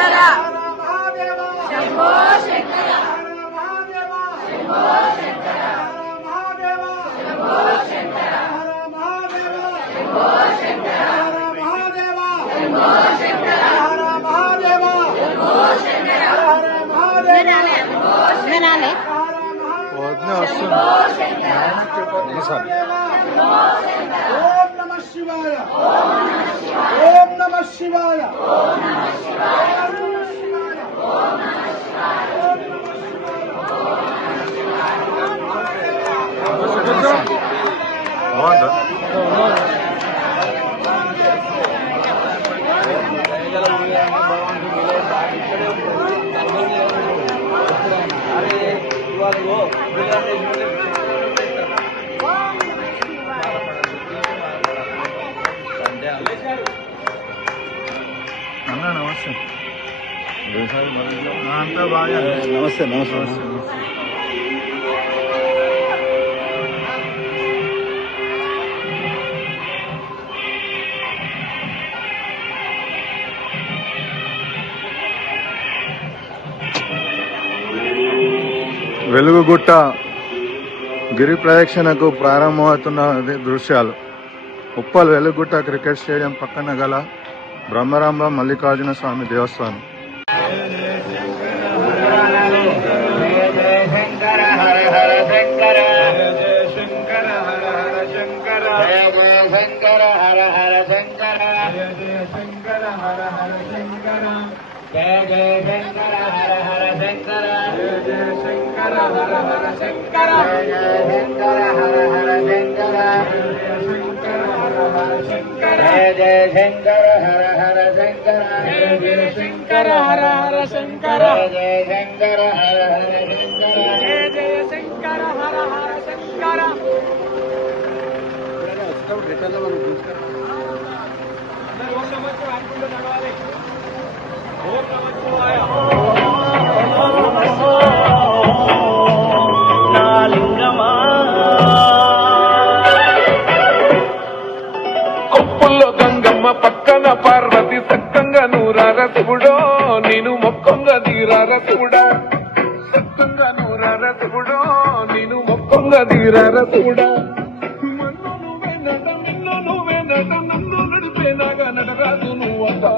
శంకర శంభో శంకర శంభో శంకర శంభో శంకర శంభో శంకర శంభో శంకర శంభో శంకర ఓం నమ శివాయ ఓం నమ శివాయ అన్న నమస్తే అంతా బాగా నమస్తే నమస్తే వెలుగుగుట్ట గిరి ప్రదక్షిణకు ప్రారంభమవుతున్న దృశ్యాలు ఉప్పల్ వెలుగుగుట్ట క్రికెట్ స్టేడియం పక్కన గల బ్రహ్మరాంబ మల్లికార్జున స్వామి దేవస్థానం. జయ జయ శంకర హర హర శంకర జయ జయ శంకర హర హర శంకర జయ జయ శంకర హర హర శంకర జయ జయ శంకర హర హర శంకర జయ జయ శంకర హర హర శంకర జయ జయ శంకర హర హర శంకర జయ జయ శంకర హర హర శంకర కొప్పుల్లో గంగమ్మ పక్కన పార్వతి సక్కంగా నూరార శివుడో నేను మొక్కంగా తీరార శివుడా సక్కంగా నూరార శివుడో నేను మొక్కంగా తీరార శివుడా మన్ను నువ్వే నట నిన్ను నువ్వే నట నన్ను నడిపేనాగా నటరాజు నువ్వతా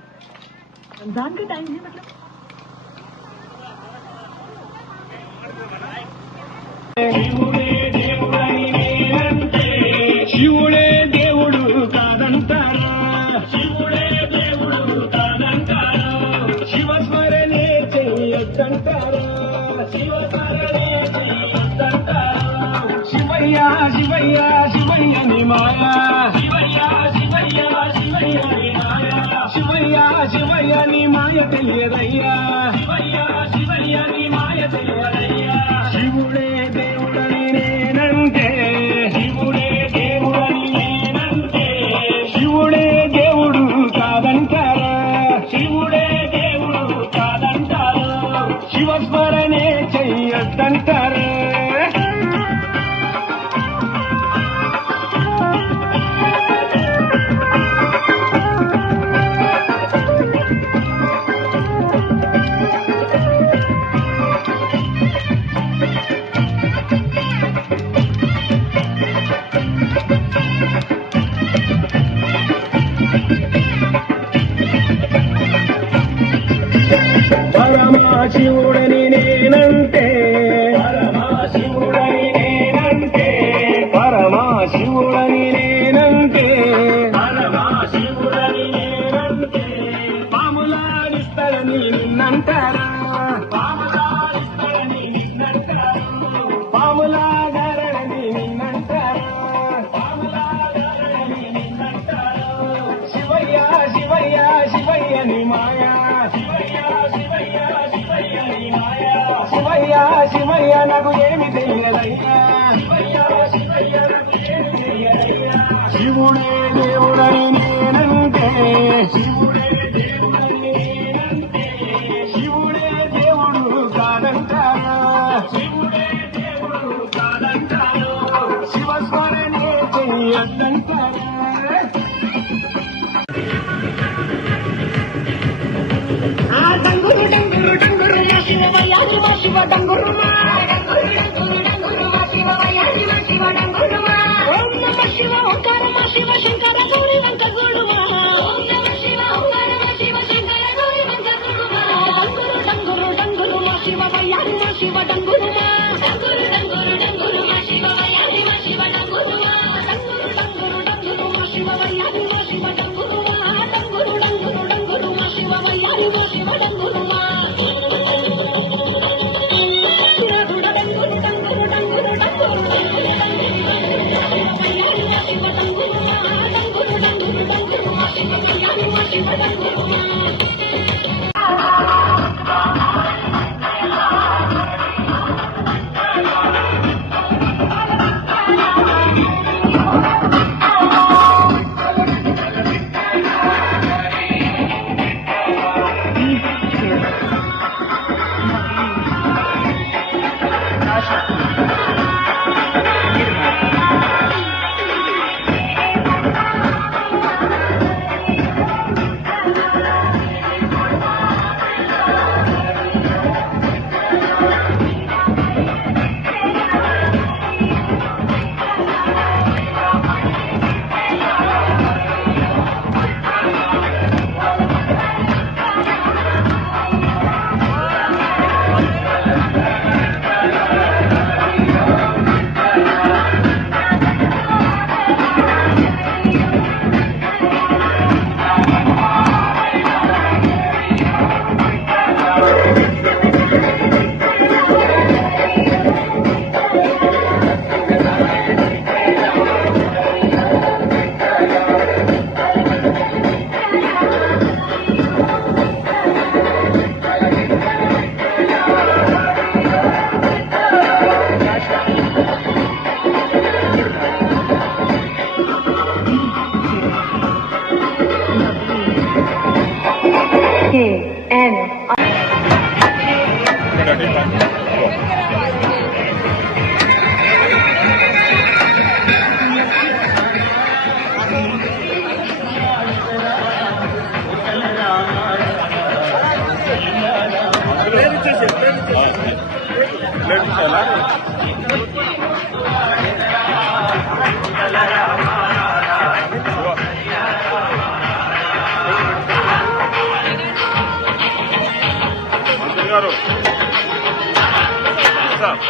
रमजान का टाइम है मतलब శివుడే దేవుడు కాదంటారా శివుడే దేవుడు కాదంటారా శివస్మరణే చెయ్యొద్దంటారా శివస్మరణే చెయ్యొద్దంటారా శివయ్య శివయ్య శివయ్య ని మాయా శివయ్య శివయ్య శివయ్య ని మాయా శివయ్య శివయ్య ని మాయ తెలియదయ్యా శివయ్య శివయ్య ని మాయ తెలియదయ్యా శివుడే దేవుడని నేనంటే శివుడే దేవుడని నేనంటే శివుడే దేవుడు కాదంటారా శివుడే దేవుడు కాదంటారా శివస్మరణే చెయ్యొద్దంటారా పరమశివుడని నేనంటే పరమశివుడని నేనంటే పరమశివుడని నేనంటే పరమశివుడని నేనంటే పాములాడిస్తారని నిన్నంటారా పాములాడిస్తారని నిన్నంటారా పాములాగారని నిన్నంటారా పాములాగారని నిన్నంటారా శివయ్య శివయ్య శివయ్య ని మాయా శివయ్య శివయ్య నాకు ఏమి తెలియదయ్యా శివయ్య శివయ్య నాకు ఏమి తెలియదయ్యా శివుడే దేవుడని నేనంటే శివుడే దేవుడు కాదంటారా శివస్మరణే చెయ్యొద్దంటారా డంగురు డంగురు డంగురు మా శివ వయ్యారి మా శివ డంగురు మా డంగురు డంగురు డంగురు మా శివ వయ్యారి మా శివ డంగురు మా ఓం నమ శివ ఓంకార మా శివ శంకర గౌరీ వెంక గుడు మా ఓం నమ శివ ఓంకార మా శివ శంకర గౌరీ వెంక గుడు మా డంగురు డంగురు డంగురు మా శివ వయ్యారి మా శివ డంగురు మా డంగురు డంగురు డంగురు మా శివ వయ్యారి మా శివ డంగురు మా డంగురు డంగురు డంగురు మా శివ వయ్యారి మా శివ డంగురు మా డంగురు డంగురు డంగురు మా శివ వయ్యారి మా శివ డంగురు మా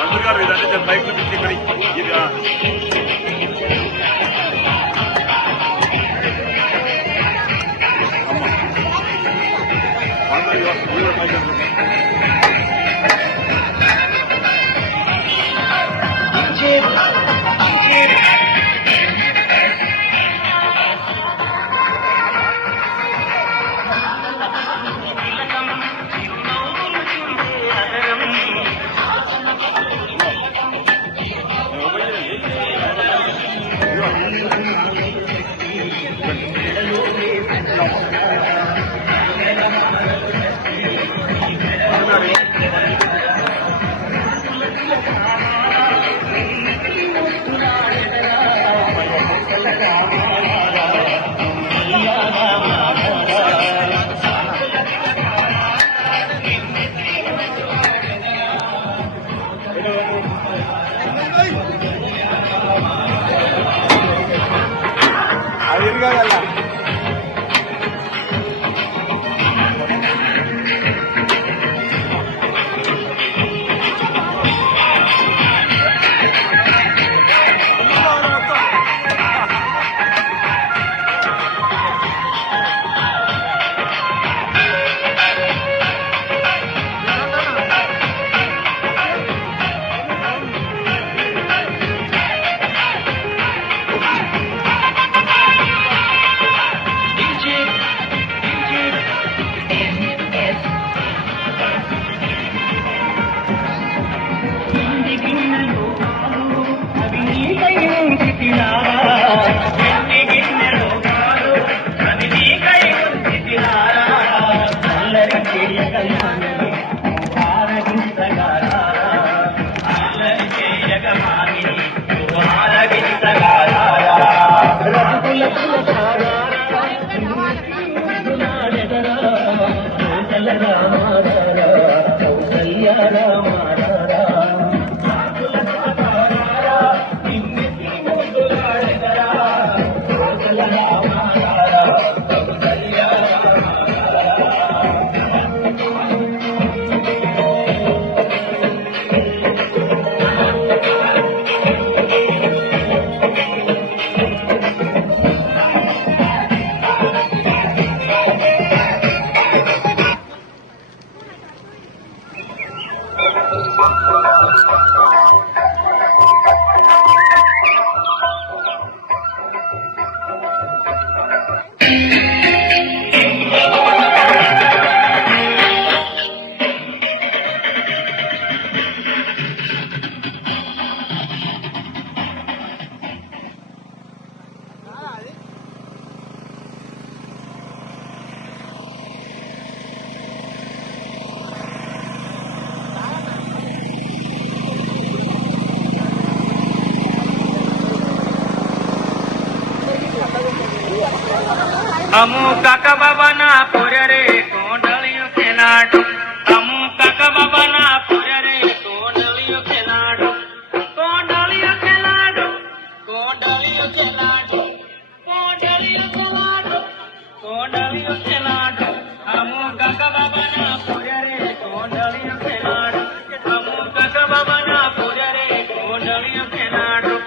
మంత్రి గారు ఇదంటే బైక్ చూపించి ఇక్కడ ఇది અમુ કાકા બાબાના પૂરે રે કોંડળિયું ખેલાડું અમુ કાકા બાબાના પૂરે રે કોંડળિયું ખેલાડું કોંડળિયું ખેલાડું કોંડળિયું ખેલાડું કોંડળિયું ખેલાડું કોંડળિયું ખેલાડું અમુ કાકા બાબાના પૂરે રે કોંડળિયું ખેલાડું અમુ કાકા બાબાના પૂરે રે કોંડળિયું ખેલાડું